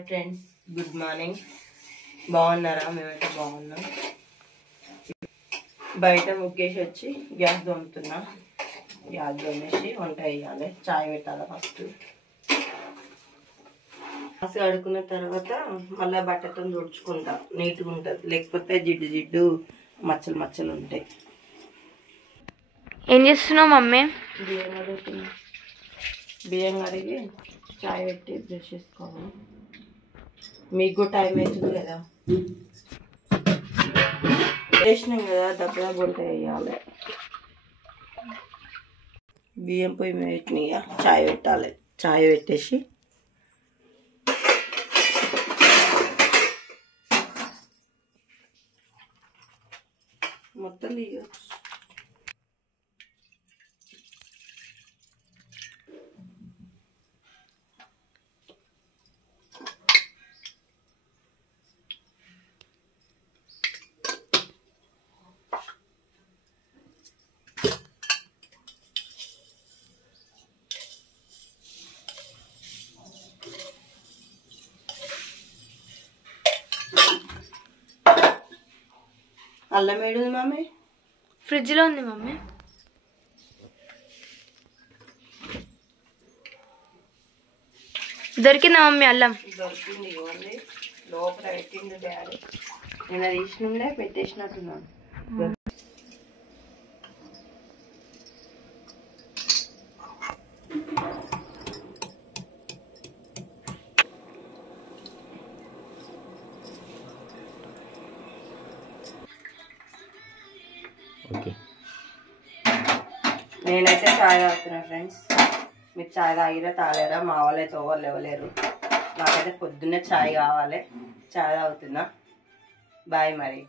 Hi friends, good morning. బాగున్నారా? మేమైతే బాగున్నాం. బయట ముగ్గేసి వచ్చి గ్యాస్ దొమ్ముతున్నా. గ్యాస్ దొమ్మేసి వంట వేయాలి, చాయ్ పెట్టాలి. ఫస్ట్ గ్యాస్ కడుక్కున్న తర్వాత మళ్ళీ బట్టతో తుడుచుకుంటా, నీట్గా ఉంటుంది. లేకపోతే జిడ్డు జిడ్డు మచ్చలు మచ్చలు ఉంటాయి. ఏం చేస్తున్నావు మమ్మీ? బియ్యం కడిగి చాయ్ పెట్టి బ్రష్ చేసుకోవాలి. మీకు కూడా టైం అవుతుంది కదా, వేసినాం కదా, దెబ్బ వంట వేయాలి. బియ్యం పొయ్యి మీద పెట్టిన చాయ్ పెట్టాలి. చాయ్ పెట్టేసి మొత్తం తీయచ్చు. అల్లం ఏడుంది మమ్మీ? ఫ్రిడ్జ్లో ఉంది మమ్మీ. దొరికిందా మమ్మీ అల్లం? దొరికింది, ఇవ్వండి. లోపల పెట్టింది డాడీ, నేను తీసినుండే పెట్టేసినట్టున్నాను. నేనైతే చాయ్ తాగుతున్నా ఫ్రెండ్స్. మీరు చాయ్ తాగిరా తాగారా? మా వాళ్ళైతే ఎవరు లేవలేరు. నాకైతే పొద్దున్నే చాయ్ కావాలి. చాయ్ తాగుతున్నా. బాయ్ మరి.